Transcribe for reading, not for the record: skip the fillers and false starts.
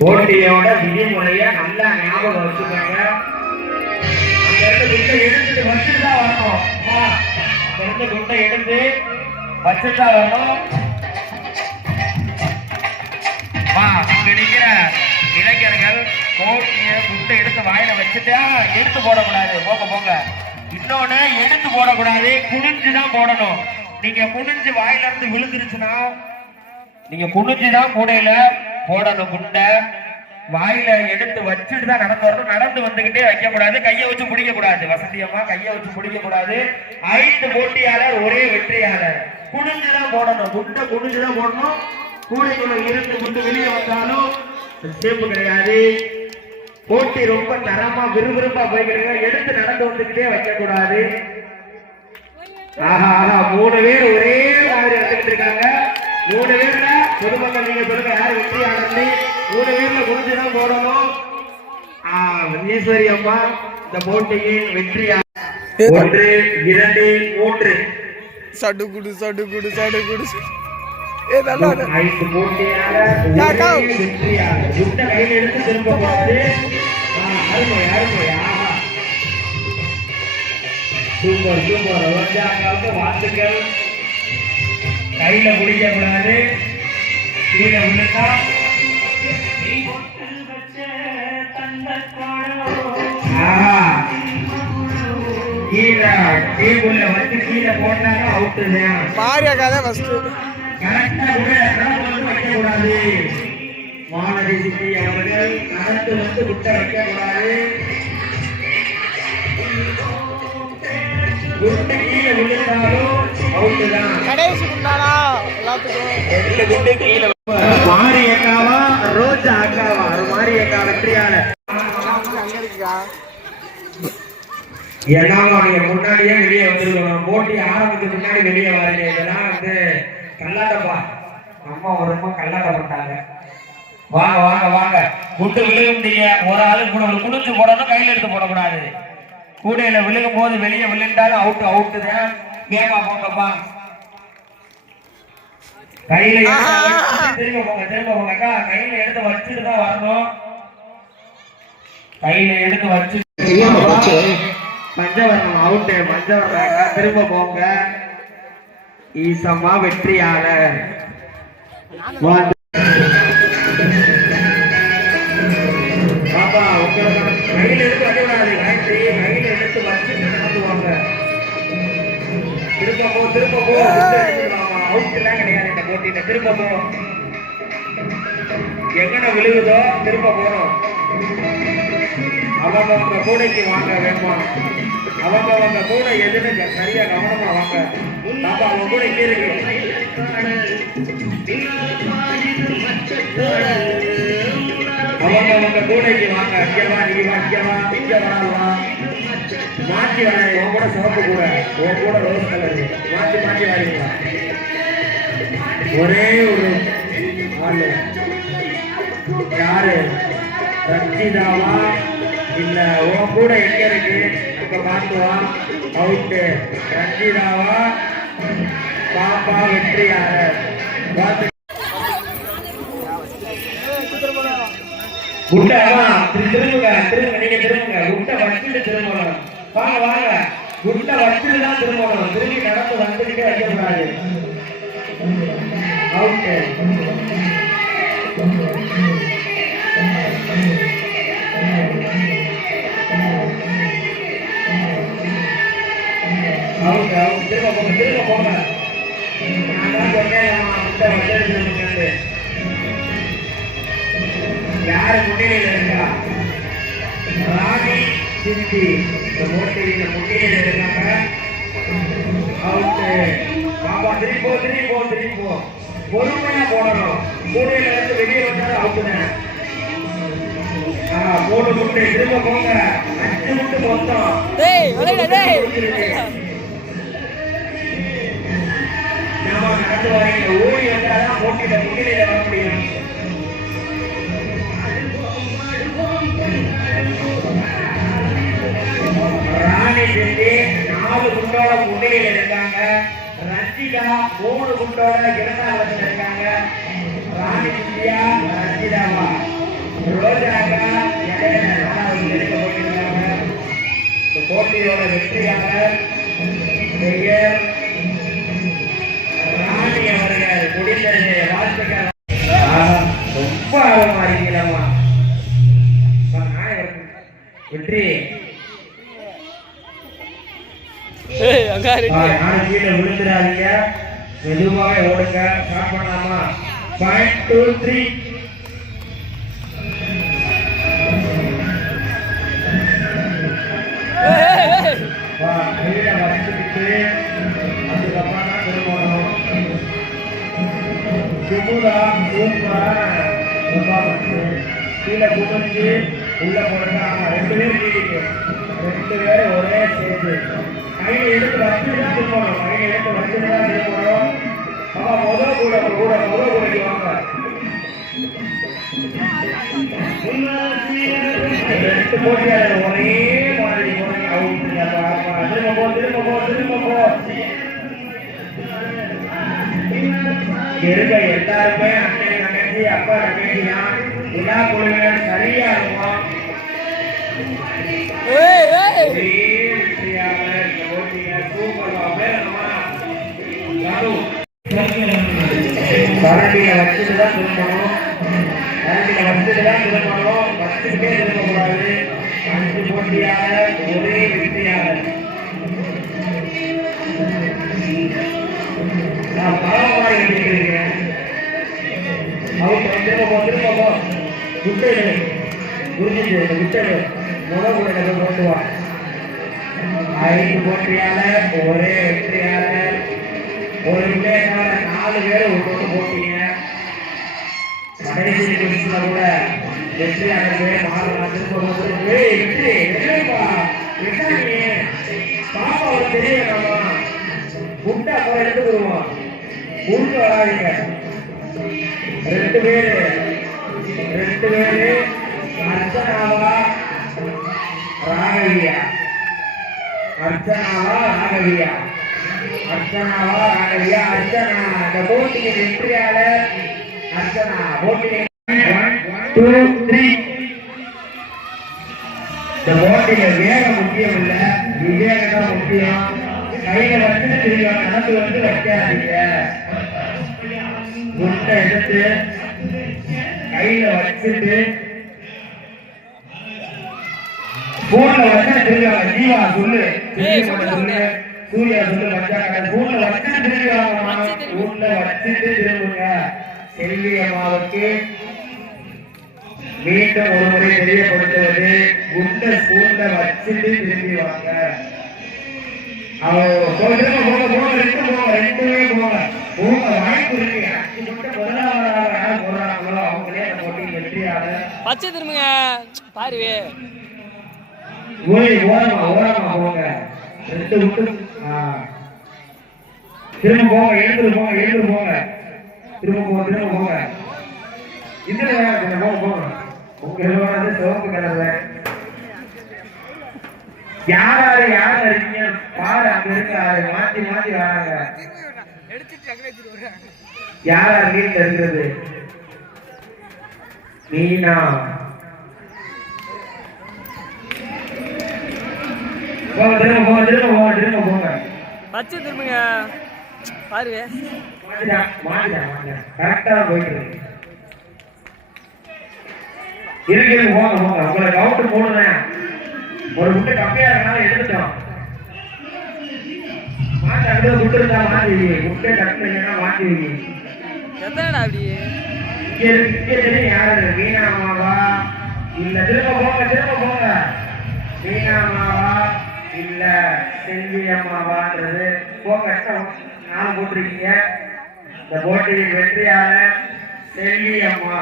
போட்டியோட விதிமுறைய நல்லா ஞாபகம் வச்சுக்கோங்க. அங்க இருந்து குண்டை எடுத்துட்டு வச்சுதான் வரணும். அங்க இருந்து குண்டை எடுத்து வச்சுதான் வரணும். அங்க நிக்கிற இளைஞர்கள் போட்டிய குண்டை எடுத்து வாயில வச்சுட்டா எடுத்து போடக்கூடாது. போங்க போங்க. இன்னொன்னு எடுத்து போடக்கூடாது, குனிஞ்சுதான் போடணும். நீங்க குனிஞ்சு வாயில இருந்து விழுந்துருச்சுன்னா நீங்க குனிஞ்சுதான் கூடையில போடணும். குண்டை வாயில எடுத்து வச்சுட்டு தான் நடந்து வரணும். நடந்து வந்துகிட்டே வைக்க கூடாது, கையை வச்சு பிடிக்க கூடாது. வசதியமா கையை வச்சு பிடிக்க கூடாது. 5 போட்டியாளர் ஒரே வெற்றியாளர். குனிஞ்சுதான் போடணும். குண்டை குனிஞ்சுதான் போடணும். கூடைக்குள்ள இருந்து குண்டு வெளியே வந்தாலும் சேப்பு கிடையாது. போட்டி ரொம்ப தரமா விறுவிறுப்பா போய்க்கிறீங்க. எடுத்து நடந்து வந்துகிட்டே வைக்க கூடாது. ஆஹா 3 பேர் ஒரே மாதிரி எடுத்துக்கிட்டு இருக்காங்க. 3 பேர்ல பொதுமக்கள் நீங்க சொல்லுங்க யார் வெற்றியாளர்? 3 பேர்ல குடிஞ்சுதான் போடணும். ஈஸ்வரி அம்மா இந்த போட்டியின் வெற்றியாளர். 1 2 3 சடுகுடு சடுகுடு சடுகுடு. Super super. வாழ்த்துக்கள். கையில குடிக்க கூடாது, கீழே விழுந்தா கீழே டேபிள்ல வச்சு கீழே போட்டாலும் அவுட்டு தான். மாரியா கதை ஃபர்ஸ்ட் கரெக்டா வைக்க கூடாது. வானதி சித்தி அவர்கள் நடந்து வந்து குட்ட வைக்க கூடாது. குட்டு கீழே விழுந்தாலும் அவுட்டு தான். கடைசி குண்டானா எல்லாத்துக்கும் கீழே. மாரி அக்காவா ரோஜா அக்காவா? மாரி அக்கா வெற்றியாளர். எல்லாம் முன்னாடியே வெளியே வந்துருக்கணும். போட்டி ஆரம்பிக்கு முன்னாடி வெளியே வரல. இதெல்லாம் வந்து கல்லாட்டப்பா. அம்மா ஒரு அம்மா கல்லாட்ட போட்டாங்க. வாங்க வாங்க வாங்க. குண்டு விழுகும்டீங்க. ஒரு ஆளு கூட குடிச்சு போடணும், கையில எடுத்து போடக்கூடாது. கூடையில விழுகும் போது வெளியே விழுந்தாலும் அவுட்டு அவுட்டு தான். கேமா போங்கப்பா. கையில திரும்ப போங்க திரும்ப போங்கக்கா. கையில எடுத்து வச்சுட்டு தான் வரணும். கையில எடுத்து வச்சு மஞ்சவரம் அவுட்டு. மஞ்சவரம் திரும்ப போங்க. ஈசம்மா வெற்றியாளர். பாப்பா உங்களுக்கு கையில எடுத்து வைக்கக்கூடாது. கையில எடுத்து வச்சுட்டு நடந்துவாங்க. திரும்ப போ திரும்ப போ. அவுட் எல்லாம் கிடையாது இந்த போட்டியில. திரும்ப போ. எங்கன விழுகுதோ திரும்ப போறோம். அவங்க கூடைக்கு வாங்க வேணுமா? அவங்க கூட எதுன்னு சரியா கவனமா வாங்க. பாப்பா அவங்க கூட இங்க இருக்கு. அவங்க கூடைக்கு வாங்க. இங்கவா நீ வா. இங்கவா இங்க வரலாம். மாற்றி வராது. உன் கூட சிவப்பு கூட, உன் கூட ரோஸ் கலர். மாற்றி மாற்றி வரீங்க. ஒரே ஒரு ஆளு யாரு? ரஞ்சிதாவா இல்ல உன் கூட எங்க இருக்கு? அங்க பாத்துவா. அவுட்டு. ரஞ்சிதாவா பாப்பா வெற்றியாளர். குட்டமா திரும்புங்க திரும்ப. நீங்க திரும்புங்க. குட்டை வச்சுட்டு திரும்பணும். வாங்க வாங்க. குட்டை வச்சுட்டு தான் திரும்பணும். திரும்பி நடந்து வந்துட்டு வைக்கக்கூடாது. அவுட்டு. திரும்ப போங்க திரும்ப போங்க. நான் தான் சொன்னேன் முட்டை வச்சு யாரு முன்னிலையில் இருக்கா? ராணி சித்தி இந்த போட்டியில முன்னிலையில் இருக்காங்க. அவுட்டு. பாப்பா திருப்போ திருப்போ திருப்போ. பொறுமையா போடணும். கூடையில இருந்து வெளியே வந்தாலும் அவுட்டு தான். 3 முட்டை. திரும்ப போங்க. 5 முட்டை மொத்தம். நாம நடந்து வரீங்க. ஓடி வந்தாதான் போட்டியில முன்னிலையில வர முடியும். ராணி சித்தி 4 குண்டோட முன்னிலையில் இருக்காங்க. ரஞ்சிதா 3 குண்டோட 2வது இருக்காங்க. ராணி சித்தியா ரஞ்சிதாவா? ரோஜாக்கா இடையில நாலாவது எடுக்க போட்டிருக்காங்க. இந்த போட்டியோட வெற்றியாளர் பெயர் ராணி அவர்கள். முடிந்தது, வாழ்த்துக்கள். ரொம்ப ஆர்வமா இருக்கலாமா வெற்றி. நாலு கீழே விழுந்துடாதீங்க, மெதுவாக ஓடுங்க. ஸ்டார்ட் பண்ணலாமா? 1 2 3. கையில வச்சுக்கிட்டு அதுக்கப்புறம் தான் திரும்பணும். திமுதா சூப்பரா கீழே குமிஞ்சு உள்ள போடுங்க. ரெண்டு பேரும் கீழே, ரெண்டு பேரும் ஒரே சேர்ந்து கையில எடுத்து வச்சுதான் திரும்பணும். கையில எடுத்து வச்சுதான் திரும்பணும். ஆமா, முதல் கூட கூடைக்கு வாங்க. ரெண்டு போட்டியாளர் ஒரே மாதிரி இருக்க எல்லாருமே அண்ணன் தங்கச்சி அப்பா தங்கச்சி தான். விழா குழுவினர் சரியா இருக்கும். கரண்டியில வச்சுட்டுதான் திரும்பணும். வச்சுக்கிட்டே திரும்பக்கூடாது. 5 போட்டியாளர், ஒரே வெற்றியாளர். நான் பலமாய் எழுதியிருக்கிறேன். அவங்க திரும்ப விட்டது புரிஞ்சுட்டு விட்டது முதல் போட்டுவான். 5 போட்டியாளர், ஒரே வெற்றியாளர். ஒரு விளையாட்டாளர் 4 பேர் ஒன்று போட்டீங்க. கடைசி நிமிஷத்துல கூட வெற்றியாளர் பேர் மாறலாம். வெற்றி பாப்பா ஒரு தெரிய வேணாமா? குண்டா போய் எடுத்துருவோம். உள்ள வராதிங்க. 2 பேரு அர்ச்சனாவா ராகவியா. அர்ச்சனா இந்த போட்டிக்கு வெற்றியாளர் அர்ச்சனா. போட்டியை 1 2 3. இந்த போட்டியில வேகம் முக்கியம் இல்ல, விவேகம் தான் முக்கியம். கையில வச்சுட்டு தெரியும், நடந்து வந்து வைக்காதீங்க. குண்டை எடுத்து கையில வச்சுட்டு போன்ல வச்சு தெரியும். ஜீவா சொல்லு, சூர்யா சொல்லு, போன்ல வச்சுட்டு தெரியும். போன்ல வச்சுட்டு திரும்புங்க. செல்வி அம்மாவுக்கு மீண்டும் ஒரு முறை தெரியப்படுத்துவது, குண்டை ஸ்பூன்ல வச்சுட்டு திரும்பி வாங்க. பச்சை திரும்புங்க பாருவே. ஓரமா போங்க. 2 விட்டு திரும்ப போங்க. எழுந்து போங்க. திரும்ப போங்க. இதுல போங்க. உங்க சிவப்பு கலர்ல யாரு இருக்கீங்க பாரு. அங்க இருக்காரு, மாத்தி வராங்க. யார் வீட்டுல இருக்கிறது? மீனா. திரும்ப போங்க. பச்சை திரும்புங்க பாருவே. கரெக்டா போயிட்டு இருக்கு. போங்க. உங்களை கவுண்ட் போடுறேன். ஒரு முட்டை கம்மியா இருக்கனால எடுத்துட்டோம். மாட்டு அங்கே முட்டை இருந்தா மாத்தி முட்டை கட்டுனா மாத்தி எத்தனைடா அப்படி இங்கே யாரு? மீனா அம்மாவா இல்ல திரும்ப போங்க. மீனா அம்மாவா இல்ல செல்வி அம்மாவான்றது போங்க. 4 போட்டிருக்கீங்க. இந்த போட்டியின் வெற்றியாளர் செல்வி அம்மா.